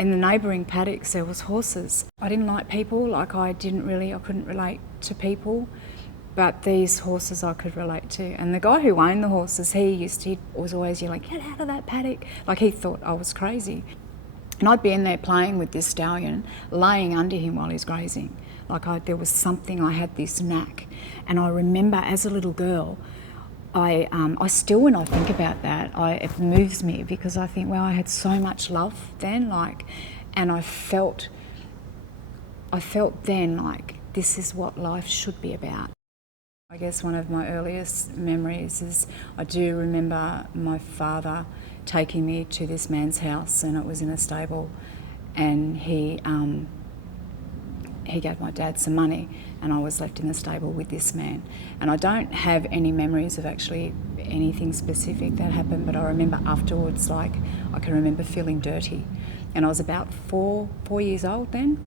in the neighbouring paddocks there was horses. I didn't like people, like I couldn't relate to people, but these horses I could relate to. And the guy who owned the horses, he was always yelling, "Get out of that paddock!" Like he thought I was crazy. And I'd be in there playing with this stallion, laying under him while he's grazing. There was something, I had this knack. And I remember as a little girl, I still, when I think about that, it moves me because I think, wow, I had so much love then, and I felt then like this is what life should be about. I guess one of my earliest memories is I do remember my father taking me to this man's house, and it was in a stable, and he gave my dad some money, and I was left in the stable with this man. And I don't have any memories of actually anything specific that happened, but I remember afterwards, I can remember feeling dirty. And I was about four years old then.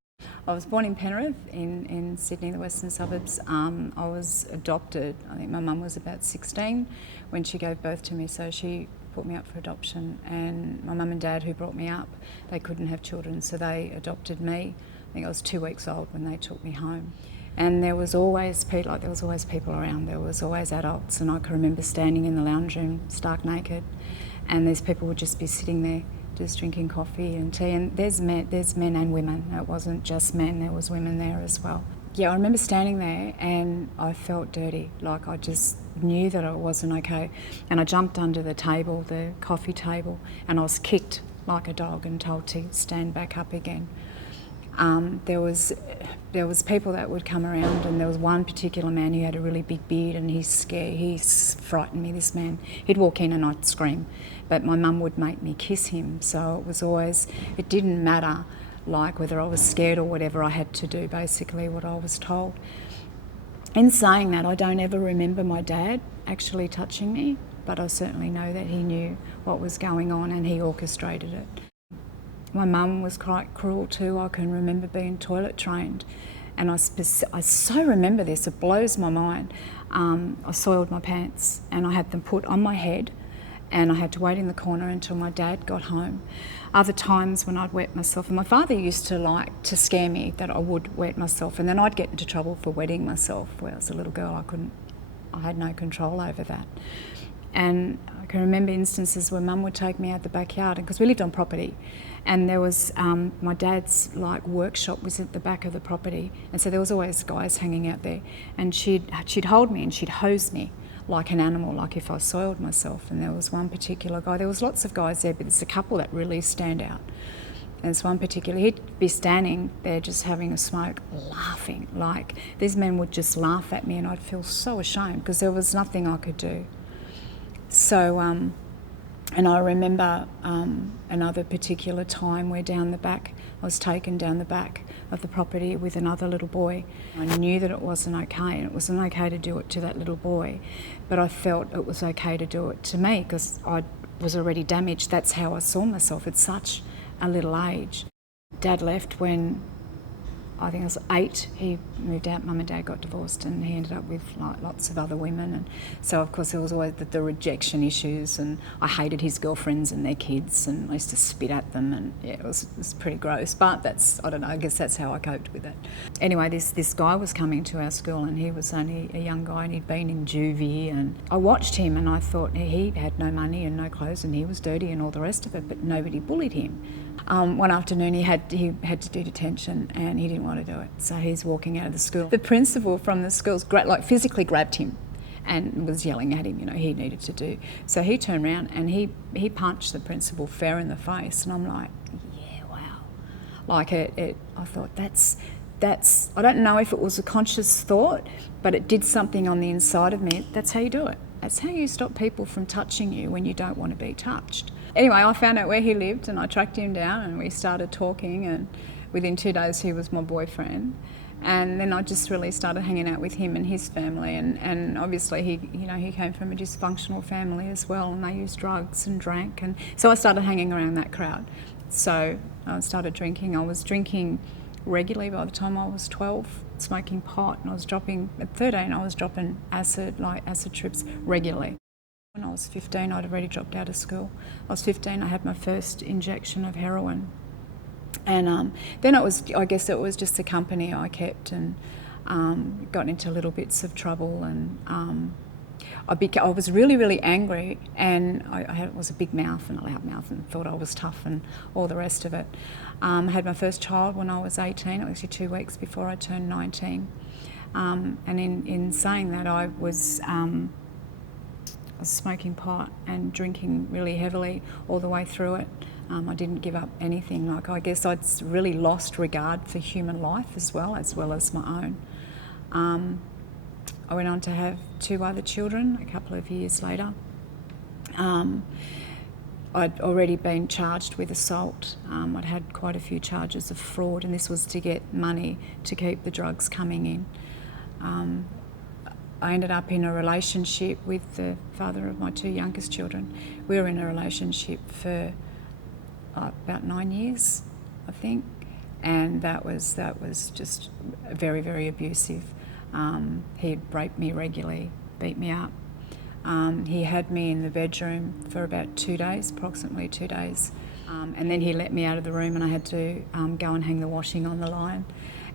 I was born in Penrith in Sydney, the western suburbs. I was adopted. I think my mum was about 16 when she gave birth to me, so she put me up for adoption. And my mum and dad, who brought me up, they couldn't have children, so they adopted me. I think I was 2 weeks old when they took me home. And there was always people around. There was always adults, and I can remember standing in the lounge room, stark naked, and these people would just be sitting there, just drinking coffee and tea. And there's men and women. It wasn't just men. There was women there as well. Yeah, I remember standing there, and I felt dirty. Like I just knew that it wasn't okay. And I jumped under the table, the coffee table, and I was kicked like a dog and told to stand back up again. There was people that would come around, and there was one particular man who had a really big beard, and he frightened me, this man. He'd walk in and I'd scream, but my mum would make me kiss him, so it didn't matter whether I was scared or whatever, I had to do basically what I was told. In saying that, I don't ever remember my dad actually touching me, but I certainly know that he knew what was going on and he orchestrated it. My mum was quite cruel too. I can remember being toilet trained, and I so remember this, it blows my mind. I soiled my pants and I had them put on my head, and I had to wait in the corner until my dad got home. Other times when I'd wet myself, and my father used to like to scare me that I would wet myself, and then I'd get into trouble for wetting myself. When I was a little girl, I had no control over that. And I can remember instances where Mum would take me out the backyard, because we lived on property, and there was my dad's workshop was at the back of the property, and so there was always guys hanging out there, and she'd hold me and she'd hose me like an animal, like if I soiled myself. And there was one particular guy, there was lots of guys there, but there's a couple that really stand out. And there's one particular, he'd be standing there just having a smoke, laughing, these men would just laugh at me, and I'd feel so ashamed because there was nothing I could do. So, and I remember another particular time where I was taken down the back of the property with another little boy. I knew that it wasn't okay, and it wasn't okay to do it to that little boy, but I felt it was okay to do it to me because I was already damaged. That's how I saw myself at such a little age. Dad left when I think I was 8. He moved out, Mum and Dad got divorced, and he ended up with lots of other women. And so of course there was always the rejection issues, and I hated his girlfriends and their kids, and I used to spit at them, and yeah, it was pretty gross, but I don't know, I guess that's how I coped with it. Anyway, this guy was coming to our school, and he was only a young guy, and he'd been in juvie, and I watched him and I thought he had no money and no clothes, and he was dirty and all the rest of it, but nobody bullied him. One afternoon he had to do detention, and he didn't want to do it, so he's walking out of the school. The principal from the school physically grabbed him and was yelling at him, he needed to do. So he turned around and he punched the principal fair in the face, and I'm like, yeah, wow. I thought that's I don't know if it was a conscious thought, but it did something on the inside of me. That's how you do it. That's how you stop people from touching you when you don't want to be touched. Anyway, I found out where he lived, and I tracked him down, and we started talking, and within 2 days he was my boyfriend. And then I just really started hanging out with him and his family, and obviously he came from a dysfunctional family as well, and they used drugs and drank, and so I started hanging around that crowd. So I started drinking. I was drinking regularly by the time I was 12, smoking pot, and at 13 I was dropping acid trips regularly. When I was 15, I'd already dropped out of school. I was 15, I had my first injection of heroin. And then I guess it was just the company I kept, and got into little bits of trouble, and I was really, really angry, and I was a big mouth and a loud mouth, and thought I was tough and all the rest of it. I had my first child when I was 18, it was actually 2 weeks before I turned 19. And in saying that, I was smoking pot and drinking really heavily all the way through it. I didn't give up anything. Like, I guess I'd really lost regard for human life as well as my own. I went on to have 2 other children a couple of years later. I'd already been charged with assault. I'd had quite a few charges of fraud, and this was to get money to keep the drugs coming in. I ended up in a relationship with the father of my 2 youngest children. We were in a relationship for about 9 years, I think, and that was just very, very abusive. He'd rape me regularly, beat me up. He had me in the bedroom for about 2 days, approximately 2 days, and then he let me out of the room, and I had to go and hang the washing on the line.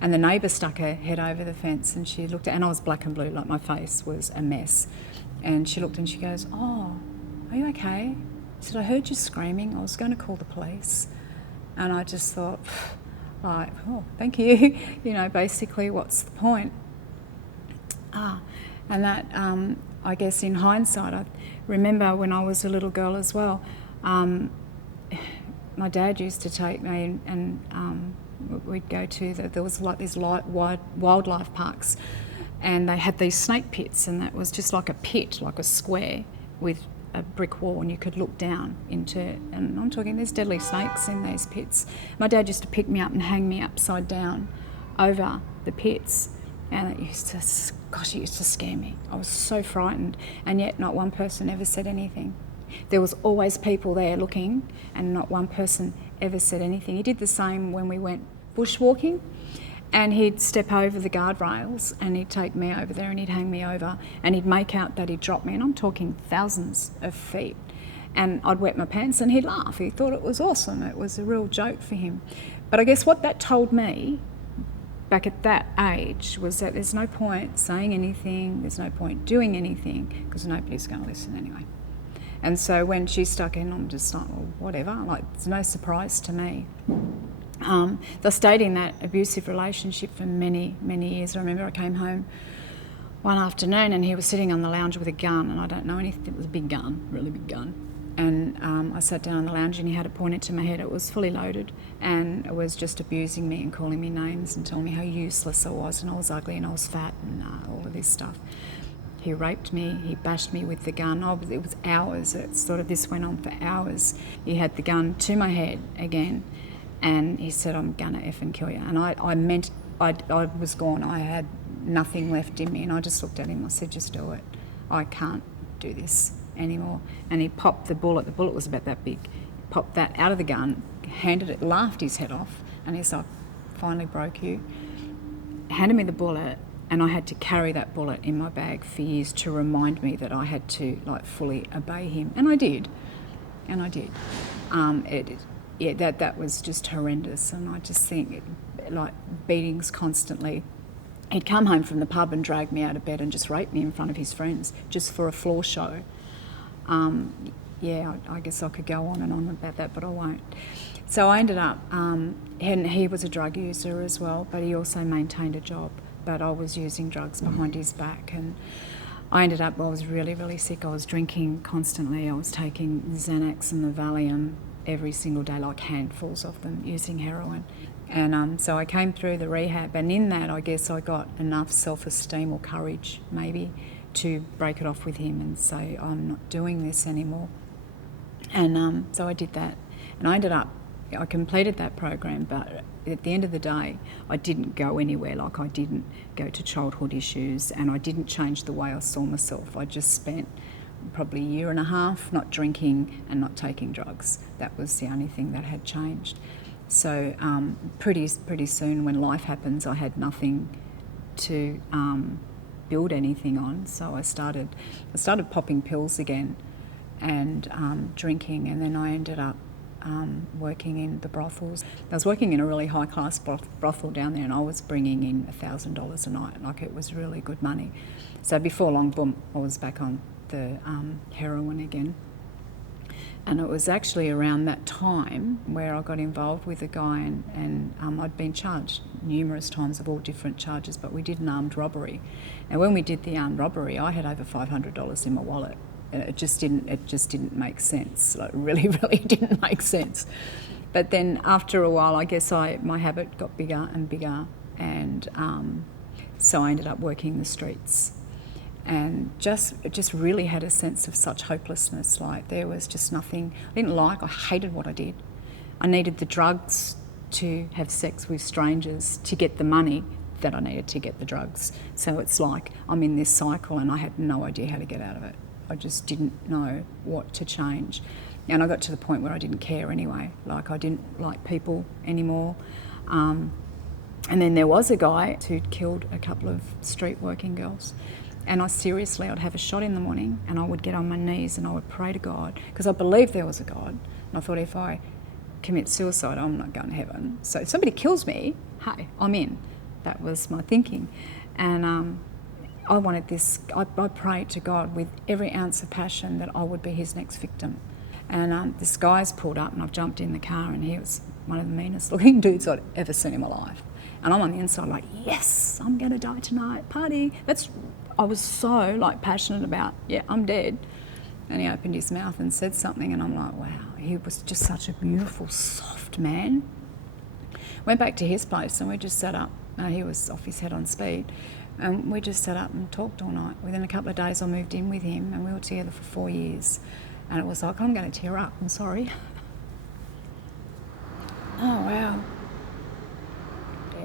And the neighbour stuck her head over the fence, and she looked at, and I was black and blue, like my face was a mess. And she looked and she goes, "Oh, are you okay?" I said, "I heard you screaming. I was going to call the police." And I just thought, like, "Oh, thank you." You know, basically, what's the point? And that, I guess in hindsight, I remember when I was a little girl as well, my dad used to take me, and we'd go to, there was like these wildlife parks, and they had these snake pits, and that was just like a pit, like a square with a brick wall, and you could look down into, and I'm talking, there's deadly snakes in these pits. My dad used to pick me up and hang me upside down over the pits, and it used to scare me. I was so frightened, and yet not one person ever said anything. There was always people there looking, and not one person ever said anything. He did the same when we went bushwalking, and he'd step over the guardrails, and he'd take me over there, and he'd hang me over, and he'd make out that he'd drop me, and I'm talking thousands of feet. And I'd wet my pants, and he'd laugh. He thought it was awesome. It was a real joke for him. But I guess what that told me back at that age was that there's no point saying anything, there's no point doing anything, because nobody's going to listen anyway. And so when she stuck in, I'm just like, well, whatever, like, it's no surprise to me. I stayed in that abusive relationship for many, many years. I remember I came home one afternoon, and he was sitting on the lounge with a gun, and I don't know anything, it was a big gun, really big gun. And I sat down on the lounge, and he had it pointed to my head. It was fully loaded, and it was just abusing me and calling me names and telling me how useless I was, and I was ugly and I was fat, and all of this stuff. He raped me, he bashed me with the gun. It was hours, this went on for hours. He had the gun to my head again, and he said, "I'm gonna effing kill you." And I was gone. I had nothing left in me, and I just looked at him. I said, "Just do it. I can't do this anymore." And he popped the bullet. The bullet was about that big. Popped that out of the gun, handed it, laughed his head off, and he's like, "Finally broke you." Handed me the bullet, and I had to carry that bullet in my bag for years to remind me that I had to, like, fully obey him. And I did. That was just horrendous. And I just think, like, beatings constantly. He'd come home from the pub and drag me out of bed and just rape me in front of his friends, just for a floor show. I guess I could go on and on about that, but I won't. So I ended up, and he was a drug user as well, but he also maintained a job. But I was using drugs behind his back, and I ended up, I was really, really sick. I was drinking constantly. I was taking Xanax and the Valium every single day, like handfuls of them, using heroin. And so I came through the rehab, and in that, I guess I got enough self-esteem or courage, maybe, to break it off with him and say, "I'm not doing this anymore." And so I did that, and I completed that program, but at the end of the day, I didn't go anywhere. Like, I didn't go to childhood issues, and I didn't change the way I saw myself. I just spent probably a year and a half not drinking and not taking drugs. That was the only thing that had changed. So pretty soon, when life happens, I had nothing to build anything on. So I started popping pills again and drinking, and then I ended up working in the brothels. I was working in a really high-class brothel down there, and I was bringing in $1,000 a night. Like, it was really good money. So before long, boom, I was back on the heroin again. And it was actually around that time where I got involved with a guy, and I'd been charged numerous times of all different charges, but we did an armed robbery. And when we did the armed robbery, I had over $500 in my wallet. And it just didn't make sense. Like, really, really didn't make sense. But then after a while, I guess my habit got bigger and bigger, and so I ended up working the streets. And just really had a sense of such hopelessness. Like, there was just nothing I didn't like. I hated what I did. I needed the drugs to have sex with strangers to get the money that I needed to get the drugs. So it's like I'm in this cycle, and I had no idea how to get out of it. I just didn't know what to change. And I got to the point where I didn't care anyway. Like, I didn't like people anymore. And then there was a guy who'd killed a couple of street working girls. And I'd have a shot in the morning, and I would get on my knees and I would pray to God, because I believed there was a God. And I thought, if I commit suicide, I'm not going to heaven. So if somebody kills me, hey, I'm in. That was my thinking. And I wanted this. I prayed to God with every ounce of passion that I would be his next victim. And this guy's pulled up, and I've jumped in the car, and he was one of the meanest looking dudes I'd ever seen in my life. And I'm on the inside like, yes, I'm going to die tonight, party. I was so like passionate about, yeah, I'm dead. And he opened his mouth and said something, and I'm like, wow, he was just such a beautiful, soft man. Went back to his place, and we just sat up. He was off his head on speed. And we just sat up and talked all night. Within a couple of days, I moved in with him, and we were together for 4 years. And it was like, I'm going to tear up, I'm sorry. Oh, wow.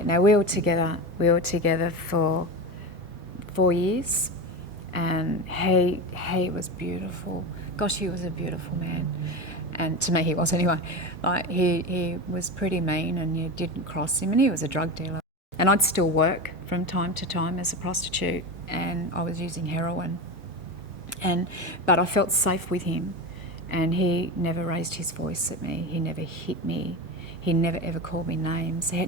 Now, we were together for 4 years, and he was beautiful. Gosh, he was a beautiful man. And to me, he was anyway. Like, he was pretty mean, and you didn't cross him, and he was a drug dealer. And I'd still work from time to time as a prostitute, and I was using heroin. But I felt safe with him, and he never raised his voice at me. He never hit me. He never ever called me names. He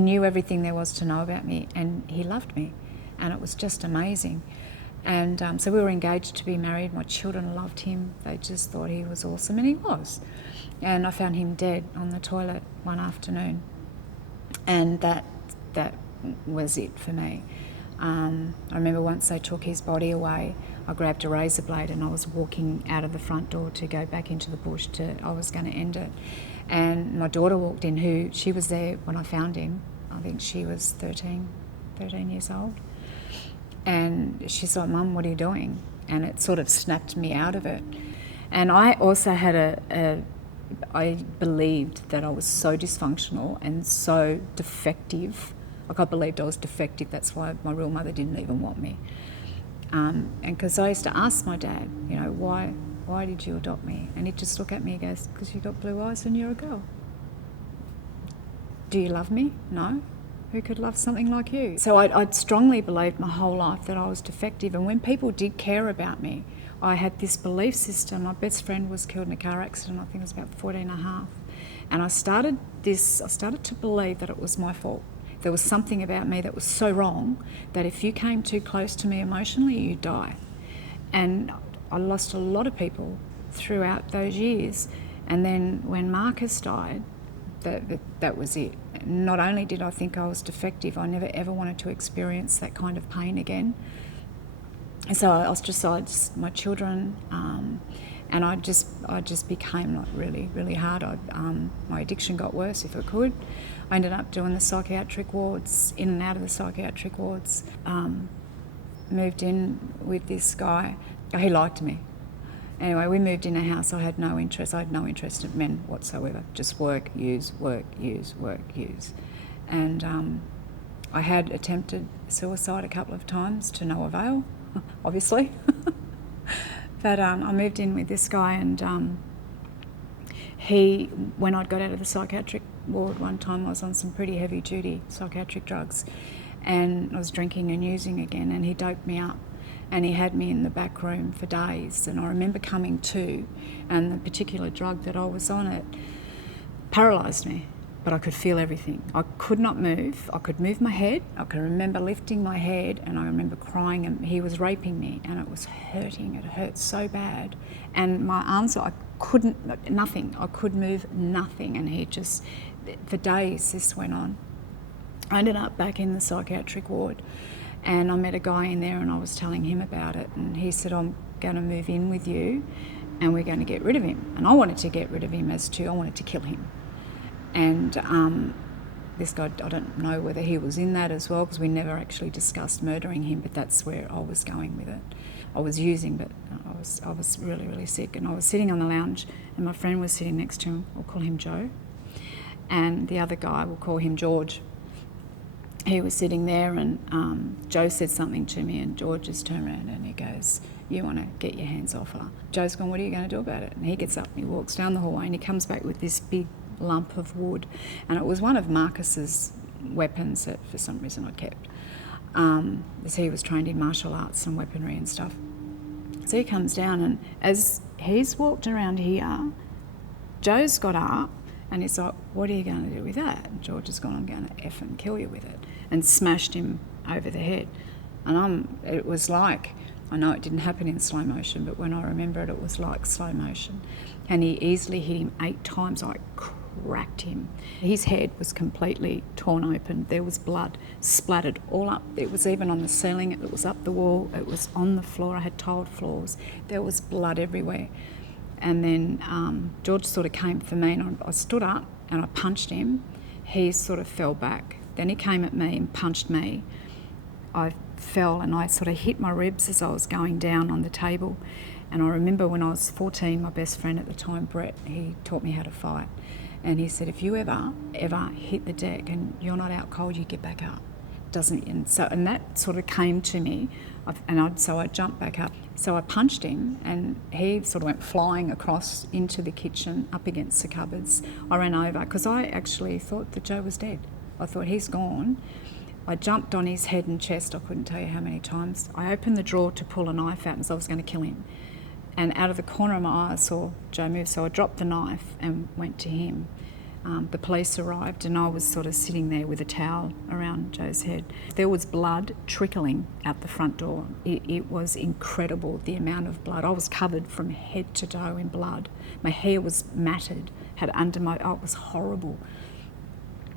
knew everything there was to know about me, and he loved me, and it was just amazing. And so we were engaged to be married. My children loved him. They just thought he was awesome, and he was. And I found him dead on the toilet one afternoon, and that was it for me. I remember once they took his body away, I grabbed a razor blade, and I was walking out of the front door to go back into the bush. I was going to end it. And my daughter walked in, she was there when I found him. I think she was 13 years old. And she's like, Mum, what are you doing? And it sort of snapped me out of it. And I also had I believed that I was so dysfunctional and so defective. Like, I believed I was defective. That's why my real mother didn't even want me. And because I used to ask my dad, why did you adopt me? And he'd just look at me and goes, because you got blue eyes and you're a girl. Do you love me? No. Who could love something like you? So I'd strongly believed my whole life that I was defective. And when people did care about me, I had this belief system. My best friend was killed in a car accident, I think it was about 14 and a half. And I started to believe that it was my fault. There was something about me that was so wrong that if you came too close to me emotionally, you'd die. And I lost a lot of people throughout those years. And then when Marcus died, that was it. Not only did I think I was defective, I never ever wanted to experience that kind of pain again. And so I ostracised my children, and I just became like really, really hard. My addiction got worse if it could. I ended up doing the psychiatric wards, in and out of the psychiatric wards. Moved in with this guy. He liked me. Anyway, we moved in a house. I had no interest. I had no interest in men whatsoever. Just work, use, work, use, work, use. And I had attempted suicide a couple of times to no avail, obviously. But I moved in with this guy, and when I'd got out of the psychiatric ward one time, I was on some pretty heavy-duty psychiatric drugs, and I was drinking and using again, and he doped me up. and he had me in the back room for days. And I remember coming to, and the particular drug that I was on, it paralysed me, but I could feel everything. I could not move. I could move my head. I can remember lifting my head, and I remember crying, and he was raping me, and it was hurting. It hurt so bad. And my arms, I couldn't, nothing. I could move nothing, and he just, for days this went on. I ended up back in the psychiatric ward, and I met a guy in there, and I was telling him about it, and he said, I'm going to move in with you and we're going to get rid of him. And I wanted to get rid of him I wanted to kill him. And this guy, I don't know whether he was in that as well, because we never actually discussed murdering him, but that's where I was going with it. I was using, but I was really, really sick, and I was sitting on the lounge, and my friend was sitting next to him. We'll call him Joe, and the other guy, we'll call him George. He was sitting there, and Joe said something to me, and George just turned around and he goes, you want to get your hands off her. Joe's gone, what are you going to do about it? And he gets up and he walks down the hallway, and he comes back with this big lump of wood, and it was one of Marcus's weapons that for some reason I'd kept, as he was trained in martial arts and weaponry and stuff. So he comes down, and as he's walked around here, Joe's got up and he's like, what are you going to do with that? And George has gone, I'm going to effing kill you with it, and smashed him over the head. And it was like, I know it didn't happen in slow motion, but when I remember it, it was like slow motion. And he easily hit him 8 times. I cracked him. His head was completely torn open. There was blood splattered all up. It was even on the ceiling. It was up the wall. It was on the floor. I had tiled floors. There was blood everywhere. And then George sort of came for me, and I stood up and I punched him. He sort of fell back. Then he came at me and punched me. I fell and I sort of hit my ribs as I was going down on the table. And I remember when I was 14, my best friend at the time, Brett, he taught me how to fight. And he said, if you ever hit the deck and you're not out cold, you get back up. And that sort of came to me, so I jumped back up. So I punched him, and he sort of went flying across into the kitchen, up against the cupboards. I ran over, because I actually thought that Joe was dead. I thought, he's gone. I jumped on his head and chest, I couldn't tell you how many times. I opened the drawer to pull a knife out, as I was going to kill him. And out of the corner of my eye, I saw Joe move, so I dropped the knife and went to him. The police arrived, and I was sort of sitting there with a towel around Joe's head. There was blood trickling out the front door. It was incredible, the amount of blood. I was covered from head to toe in blood. My hair was matted, it was horrible.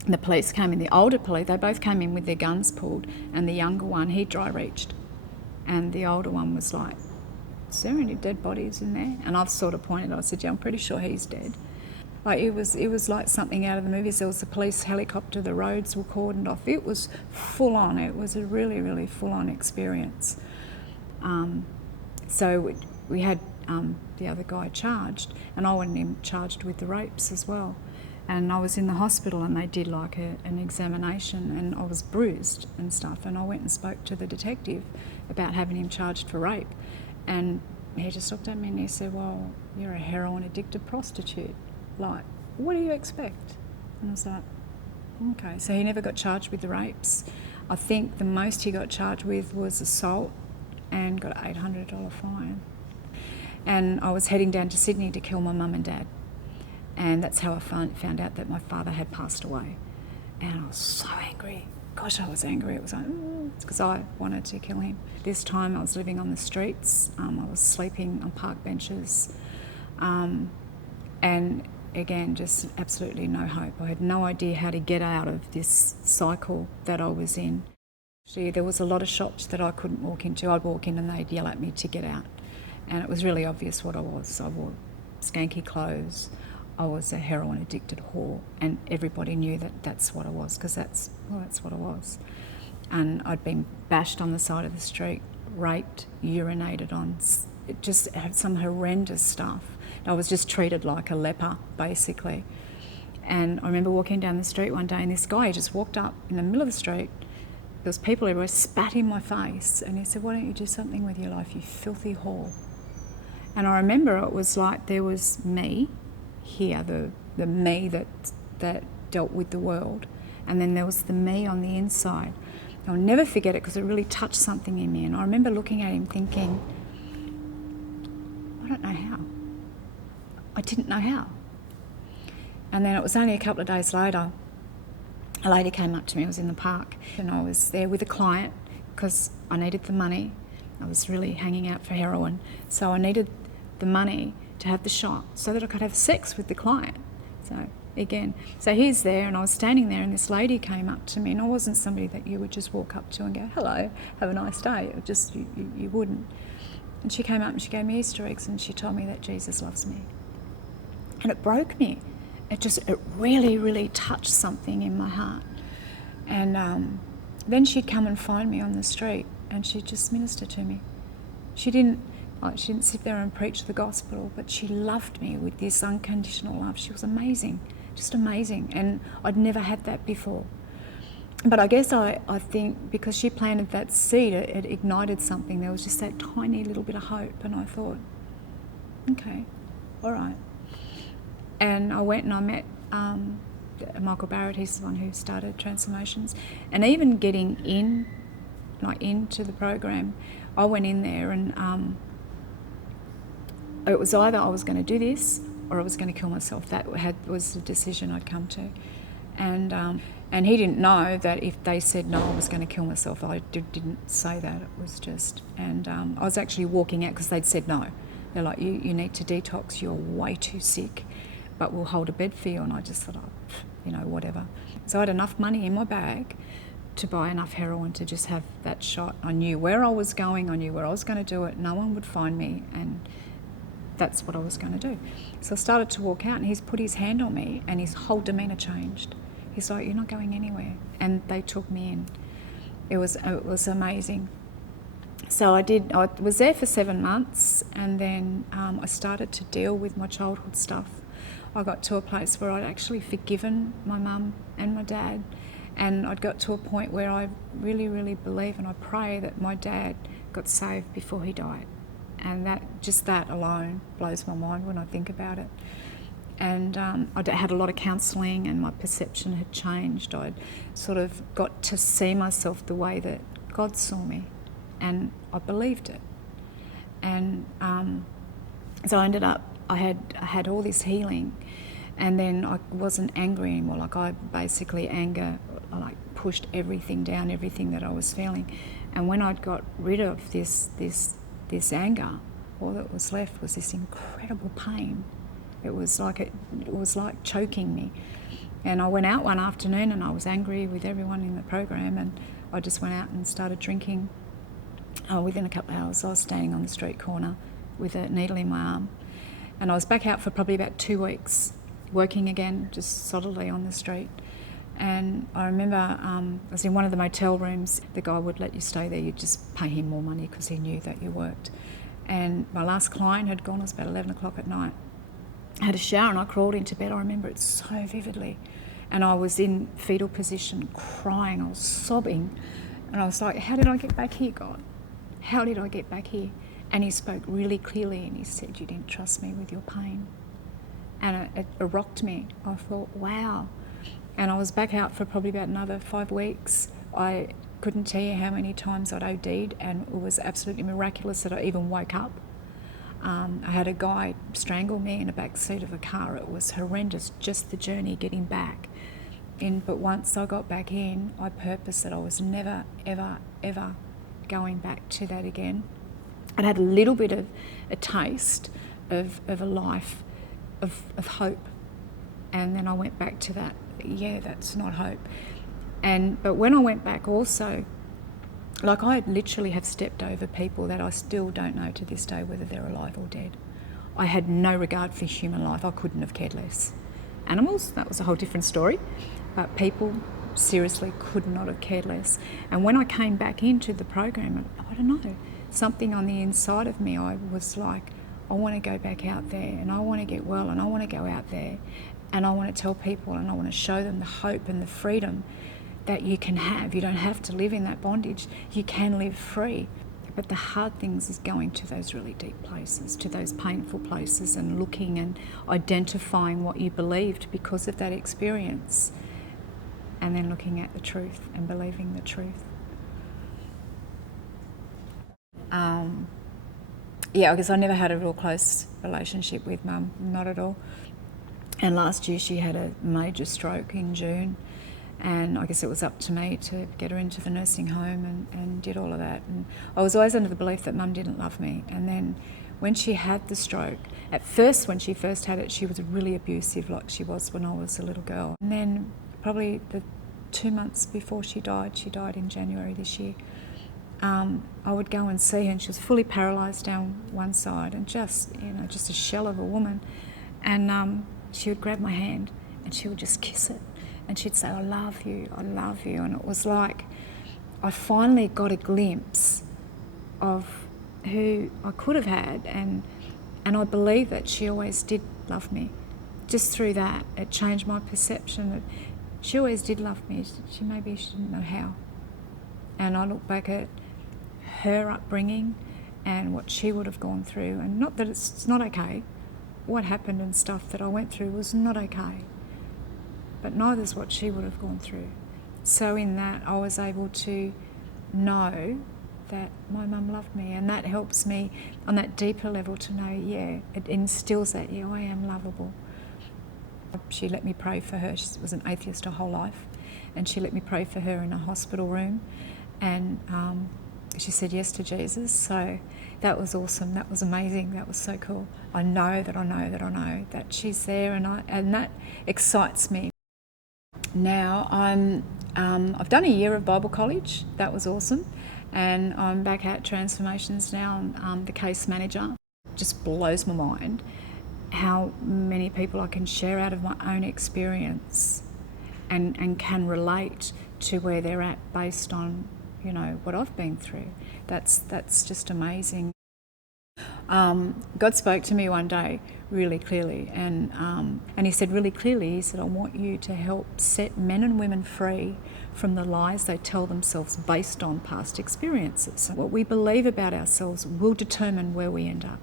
And the police came in, the older police, they both came in with their guns pulled, and the younger one, he dry reached. And the older one was like, is there any dead bodies in there? And I've sort of pointed, I said, yeah, I'm pretty sure he's dead. Like it was like something out of the movies. There was a police helicopter, the roads were cordoned off. It was full on. It was a really, really full on experience. So we had the other guy charged, and I went in charged with the rapes as well. And I was in the hospital, and they did like an examination, and I was bruised and stuff. And I went and spoke to the detective about having him charged for rape. And he just looked at me and he said, well, you're a heroin addicted prostitute. Like, what do you expect? And I was like, okay. So he never got charged with the rapes. I think the most he got charged with was assault, and got an $800 fine. And I was heading down to Sydney to kill my mum and dad. And that's how I found out that my father had passed away. And I was so angry. Gosh, I was angry. It was like, because I wanted to kill him. This time I was living on the streets. I was sleeping on park benches. And again, just absolutely no hope. I had no idea how to get out of this cycle that I was in. Actually, there was a lot of shops that I couldn't walk into. I'd walk in and they'd yell at me to get out. And it was really obvious what I was. I wore skanky clothes. I was a heroin addicted whore, and everybody knew that that's what I was, because that's what I was. And I'd been bashed on the side of the street, raped, urinated on, it just had some horrendous stuff. I was just treated like a leper, basically. And I remember walking down the street one day, and this guy just walked up in the middle of the street. There was people everywhere, spat in my face, and he said, why don't you do something with your life, you filthy whore? And I remember it was like there was me here, the me that dealt with the world, and then there was the me on the inside. I'll never forget it because it really touched something in me. And I remember looking at him thinking, I don't know how. I didn't know how. And then it was only a couple of days later, a lady came up to me. I was in the park and I was there with a client because I needed the money. I was really hanging out for heroin. So I needed the money to have the shot so that I could have sex with the client. So he's there and I was standing there and this lady came up to me, and I wasn't somebody that you would just walk up to and go, hello, have a nice day. It just, you wouldn't. And she came up and she gave me Easter eggs and she told me that Jesus loves me. And it broke me. It really, really touched something in my heart. And then she'd come and find me on the street and she'd just minister to me. She didn't sit there and preach the gospel, but she loved me with this unconditional love. She was amazing, just amazing. And I'd never had that before. But I guess I think because she planted that seed, it ignited something. There was just that tiny little bit of hope. And I thought, okay, all right. And I went and I met Michael Barrett. He's the one who started Transformations. And even getting into the program, I went in there and it was either I was going to do this or I was going to kill myself. That was the decision I'd come to. And he didn't know that if they said no, I was going to kill myself. I didn't say that. It was just... And I was actually walking out because they'd said no. They're like, you need to detox. You're way too sick, but we'll hold a bed for you. And I just thought, whatever. So I had enough money in my bag to buy enough heroin to just have that shot. I knew where I was going. I knew where I was going to do it. No one would find me. And that's what I was going to do. So I started to walk out and he's put his hand on me and his whole demeanour changed. He's like, you're not going anywhere. And they took me in. It was amazing. So I was there for 7 months and then I started to deal with my childhood stuff. I got to a place where I'd actually forgiven my mum and my dad, and I'd got to a point where I really, really believe and I pray that my dad got saved before he died. And that alone blows my mind when I think about it. And I had a lot of counselling and my perception had changed. I'd sort of got to see myself the way that God saw me, and I believed it. And so I ended up, I had all this healing, and then I wasn't angry anymore. Like I basically I pushed everything down, everything that I was feeling. And when I'd got rid of this anger, all that was left was this incredible pain. It was like choking me. And I went out one afternoon and I was angry with everyone in the program, and I just went out and started drinking. Within a couple of hours I was standing on the street corner with a needle in my arm, and I was back out for probably about 2 weeks, working again, just solidly on the street. And I remember I was in one of the motel rooms. The guy would let you stay there. You'd just pay him more money because he knew that you worked. And my last client had gone. It was about 11 o'clock at night. I had a shower and I crawled into bed. I remember it so vividly. And I was in fetal position, crying. I was sobbing. And I was like, how did I get back here, God? How did I get back here? And he spoke really clearly and he said, you didn't trust me with your pain. And it rocked me. I thought, wow. And I was back out for probably about another 5 weeks. I couldn't tell you how many times I'd OD'd, and it was absolutely miraculous that I even woke up. I had a guy strangle me in the back seat of a car. It was horrendous, just the journey getting back. But once I got back in, I purposed that I was never, ever, ever going back to that again. I'd had a little bit of a taste of a life of hope. And then I went back to that. Yeah, that's not hope. But when I went back also, like I literally have stepped over people that I still don't know to this day whether they're alive or dead. I had no regard for human life. I couldn't have cared less. Animals, that was a whole different story. But people, seriously, could not have cared less. And when I came back into the program, I don't know, something on the inside of me, I was like, I want to go back out there and I want to get well and I want to go out there and I want to tell people and I want to show them the hope and the freedom that you can have. You don't have to live in that bondage. You can live free. But the hard things is going to those really deep places, to those painful places, and looking and identifying what you believed because of that experience, and then looking at the truth and believing the truth. Yeah, because I never had a real close relationship with Mum, not at all. And last year she had a major stroke in June, and I guess it was up to me to get her into the nursing home and did all of that. And I was always under the belief that Mum didn't love me. And then when she had the stroke, at first, when she first had it, she was really abusive like she was when I was a little girl. And then probably the 2 months before she died in January this year, I would go and see her, and she was fully paralysed down one side and just a shell of a woman. And she would grab my hand and she would just kiss it. And she'd say, I love you. And it was like I finally got a glimpse of who I could have had. And I believe that she always did love me. Just through that, it changed my perception that she always did love me. Maybe she didn't know how. And I look back at her upbringing and what she would have gone through, and not that it's not okay. What happened and stuff that I went through was not okay, but neither is what she would have gone through. So in that, I was able to know that my mum loved me, and that helps me on that deeper level to know, yeah, it instills that, yeah, I am lovable. She let me pray for her. She was an atheist her whole life, and she let me pray for her in a hospital room, and she said yes to Jesus. So that was awesome. That was amazing. That was so cool. I know that she's there, and that excites me. Now I've done a year of Bible college. That was awesome, and I'm back at Transformations now. I'm the case manager. It just blows my mind how many people I can share out of my own experience and can relate to where they're at based on what I've been through. That's just amazing. God spoke to me one day really clearly, and he said really clearly, he said, I want you to help set men and women free from the lies they tell themselves based on past experiences. What we believe about ourselves will determine where we end up.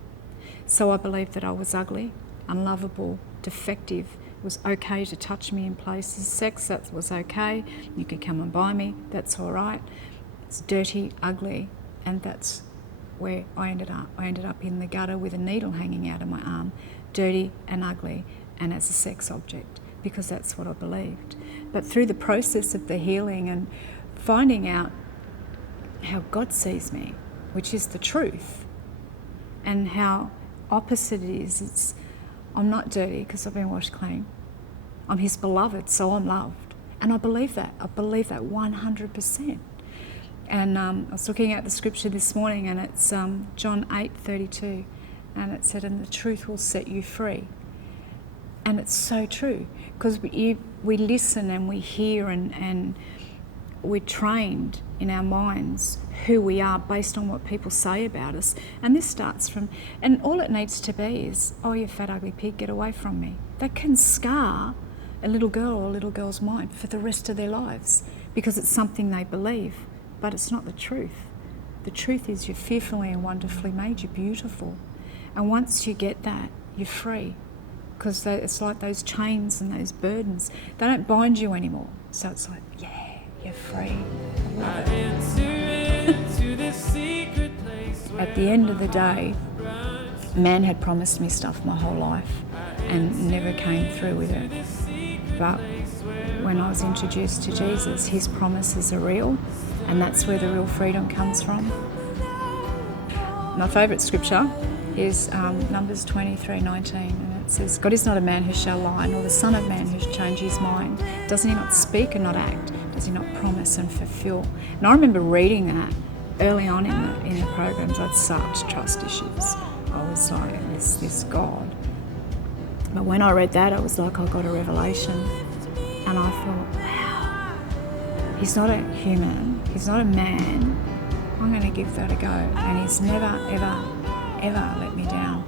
So I believed that I was ugly, unlovable, defective. It was okay to touch me in places. Sex, that was okay. You could come and buy me, that's all right. It's dirty, ugly, and that's where I ended up. I ended up in the gutter with a needle hanging out of my arm, dirty and ugly, and as a sex object, because that's what I believed. But through the process of the healing and finding out how God sees me, which is the truth, and how opposite it is, I'm not dirty because I've been washed clean. I'm His beloved, so I'm loved. And I believe that. I believe that 100%. And I was looking at the scripture this morning, and it's John 8:32, and it said, and the truth will set you free. And it's so true, because we listen and we hear and we're trained in our minds who we are based on what people say about us. And this starts from, and all it needs to be is, oh, you fat ugly pig, get away from me. That can scar a little girl or a little girl's mind for the rest of their lives, because it's something they believe. But it's not the truth. The truth is you're fearfully and wonderfully made, you're beautiful. And once you get that, you're free. Because it's like those chains and those burdens, they don't bind you anymore. So it's like, yeah, you're free. At the end of the day, man had promised me stuff my whole life and never came through with it. But when I was introduced to Jesus, His promises are real, and that's where the real freedom comes from. My favourite scripture is Numbers 23:19, and it says, God is not a man who shall lie, nor the son of man who shall change his mind. Doesn't He not speak and not act? Does He not promise and fulfil? And I remember reading that early on in the programs. I had such trust issues. I was like, this God. But when I read that, it was like I got a revelation, and I thought, wow, He's not a human, He's not a man. I'm going to give that a go, and He's never, ever, ever let me down.